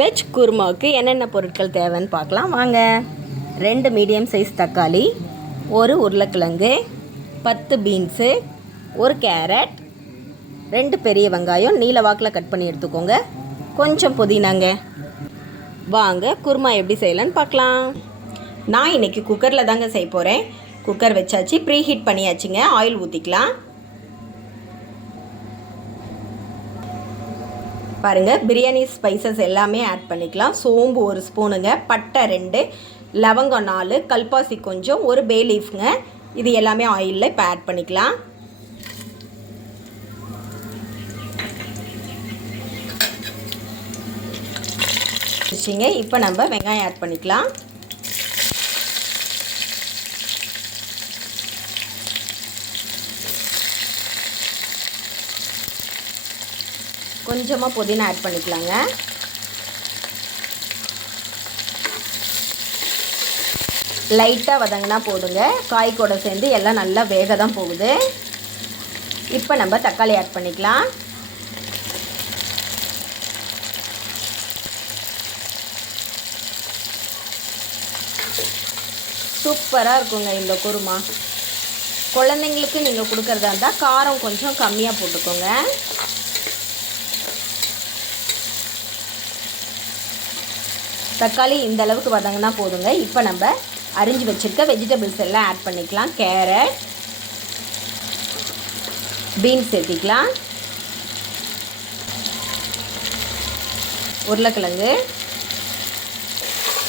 Veg குருமாவுக்கு என்னென்ன பொருட்கள் தேவைன்னு பார்க்கலாம் வாங்க. 2 மீடியம் சைஸ் தக்காளி, 1 உருளைக்கிழங்கு, 10 பீன்ஸு, 1 கேரட், 2 பெரிய வெங்காயம் நீல வாக்கில் கட் பண்ணி எடுத்துக்கோங்க, கொஞ்சம் புதினாங்க. வாங்க குருமா எப்படி செய்யலான்னு பார்க்கலாம். நான் இன்றைக்கி குக்கரில் தாங்க செய்ய போகிறேன். குக்கர் வச்சாச்சு, ப்ரீ ஹீட் பண்ணியாச்சுங்க. ஆயில் ஊற்றிக்கலாம். பாருங்கள், பிரியாணி ஸ்பைசஸ் எல்லாமே ஆட் பண்ணிக்கலாம். சோம்பு 1 ஸ்பூனுங்க, பட்டை 2, லவங்கம் 4, கல்பாசி கொஞ்சம், 1 பே லீஃப்ங்க. இது எல்லாமே ஆயிலில் இப்போ ஆட் பண்ணிக்கலாம். இப்போ நம்ம வெங்காயம் ஆட் பண்ணிக்கலாம். கொஞ்சமாக புதினா ஆட் பண்ணிக்கலாங்க. லைட்டாக வதங்கினா போதுங்க. காய் கூட சேர்ந்து எல்லாம் நல்லா வேக தான் போகுது. இப்போ நம்ம தக்காளி ஆட் பண்ணிக்கலாம். சூப்பராக இருக்குங்க இந்த குருமா. குழந்தைங்களுக்கு நீங்கள் கொடுக்குறதா இருந்தால் காரம் கொஞ்சம் கம்மியாக போட்டுக்கோங்க. தக்காளி இந்த அளவுக்கு வதங்கினா போதுங்க. இப்போ நம்ம அரிஞ்சு வச்சுருக்க வெஜிடபிள்ஸ் எல்லாம் ஆட் பண்ணிக்கலாம். கேரட், பீன்ஸ் சேர்த்திக்கலாம், உருளைக்கிழங்கு,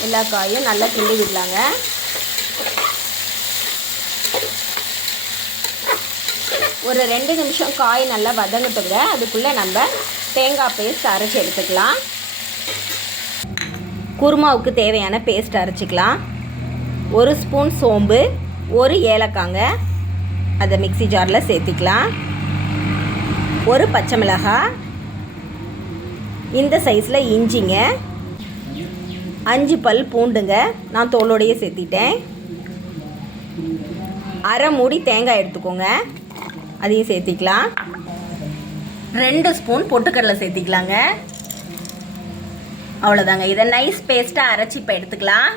எல்லா காயும் நல்லா கிண்டி விடலாங்க. ஒரு 2 நிமிஷம் காய் நல்லா வதங்கட்டுங்க. அதுக்குள்ளே நம்ம தேங்காய் பேஸ்ட் அரைச்சி எடுத்துக்கலாம். குருமாவுக்கு தேவையான பேஸ்ட் அரைச்சிக்கலாம். 1 ஸ்பூன் சோம்பு, 1 ஏலக்காங்க, அதை மிக்ஸி ஜாரில் சேர்த்திக்கலாம். 1 பச்சை மிளகாய், இந்த சைஸில் இஞ்சிங்க, 5 பல் பூண்டுங்க, நான் தோலோடையே சேர்த்திட்டேன். அரை மூடி தேங்காய் எடுத்துக்கோங்க, அதையும் சேர்த்திக்கலாம். 2 ஸ்பூன் பொட்டுக்கடலை சேர்த்திக்கலாங்க. அவ்வளோதாங்க. இதை நைஸ் பேஸ்ட்டாக அரைச்சி இப்போ எடுத்துக்கலாம்.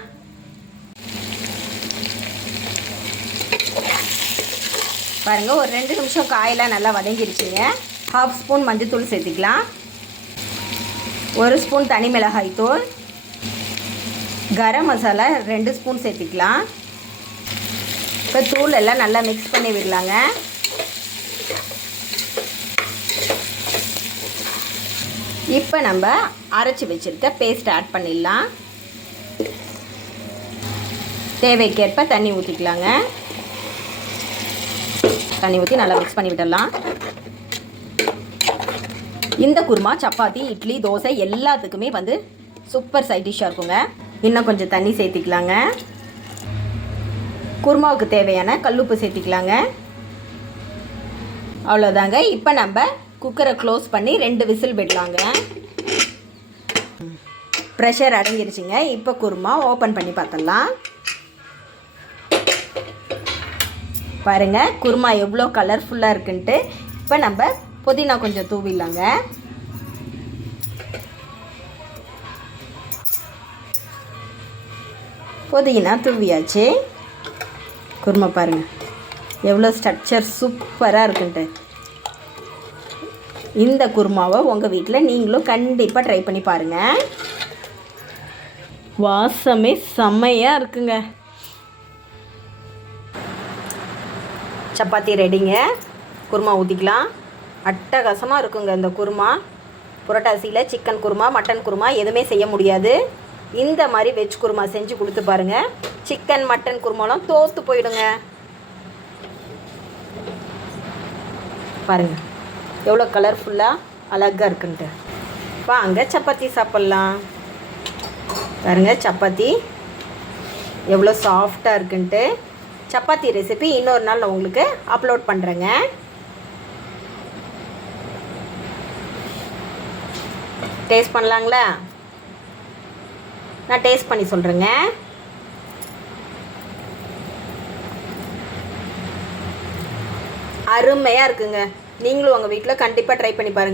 பாருங்கள், ஒரு 2 நிமிஷம் காயெல்லாம் நல்லா வதங்கிருச்சுங்க. 1/2 ஸ்பூன் மஞ்சள்தூள் சேர்த்திக்கலாம். 1 ஸ்பூன் தனி மிளகாய் தூள், கரம் மசாலா 2 ஸ்பூன் சேர்த்திக்கலாம். இப்போ தூள் எல்லாம் நல்லா மிக்ஸ் பண்ணி விடலாங்க. இப்போ நம்ம அரைச்சி வச்சுருக்க பேஸ்ட் ஆட் பண்ணிடலாம். தேவைக்கேற்ப தண்ணி ஊற்றிக்கலாங்க. தண்ணி ஊற்றி நல்லா மிக்ஸ் பண்ணி விடலாம். இந்த குருமா சப்பாத்தி, இட்லி, தோசை எல்லாத்துக்குமே சூப்பர் சைட் டிஷ்ஷாக இருக்குங்க. இன்னும் கொஞ்சம் தண்ணி சேர்த்திக்கலாங்க. குருமாவுக்கு தேவையான கல்லுப்பு சேர்த்திக்கலாங்க. அவ்வளோதாங்க. இப்போ நம்ம குக்கரை க்ளோஸ் பண்ணி 2 விசில் விடலாங்க. ப்ரெஷர் அடங்கிருச்சுங்க. இப்போ குருமா ஓப்பன் பண்ணி பார்த்துடலாம். பாருங்கள், குருமா எவ்வளோ கலர்ஃபுல்லாக இருக்குன்ட்டு. இப்போ நம்ம புதினா கொஞ்சம் தூவிடலாங்க. புதினா தூவியாச்சு. குருமா பாருங்கள் எவ்வளோ ஸ்ட்ரக்சர் சூப்பராக இருக்குன்ட்டு. இந்த குருமாவை உங்கள் வீட்டில் நீங்களும் கண்டிப்பாக ட்ரை பண்ணி பாருங்கள். வாசமே செம்மையாக இருக்குங்க. சப்பாத்தி ரெடிங்க. குருமா ஊற்றிக்கலாம். அட்டகாசமாக இருக்குங்க இந்த குருமா. புரட்டாசியில் சிக்கன் குருமா, மட்டன் குருமா எதுவுமே செய்ய முடியாது. இந்த மாதிரி வெஜ் குருமா செஞ்சு கொடுத்து பாருங்கள். சிக்கன் மட்டன் குருமாலாம் தோற்று போயிடுங்க. பாருங்கள் எவ்வளோ கலர்ஃபுல்லாக அழகாக இருக்குன்ட்டு. வாங்க சப்பாத்தி சாப்பிட்லாம். பாருங்கள் சப்பாத்தி எவ்வளோ சாஃப்டாக இருக்குன்ட்டு. சப்பாத்தி ரெசிபி இன்னொரு நாள் நான் உங்களுக்கு அப்லோட் பண்ணுறேங்க. டேஸ்ட் பண்ணலாங்களா? நான் டேஸ்ட் பண்ணி சொல்கிறேங்க. அருமையாக இருக்குங்க. நீங்களும் உங்கள் வீட்டில் கண்டிப்பாக ட்ரை பண்ணி பாருங்கள்.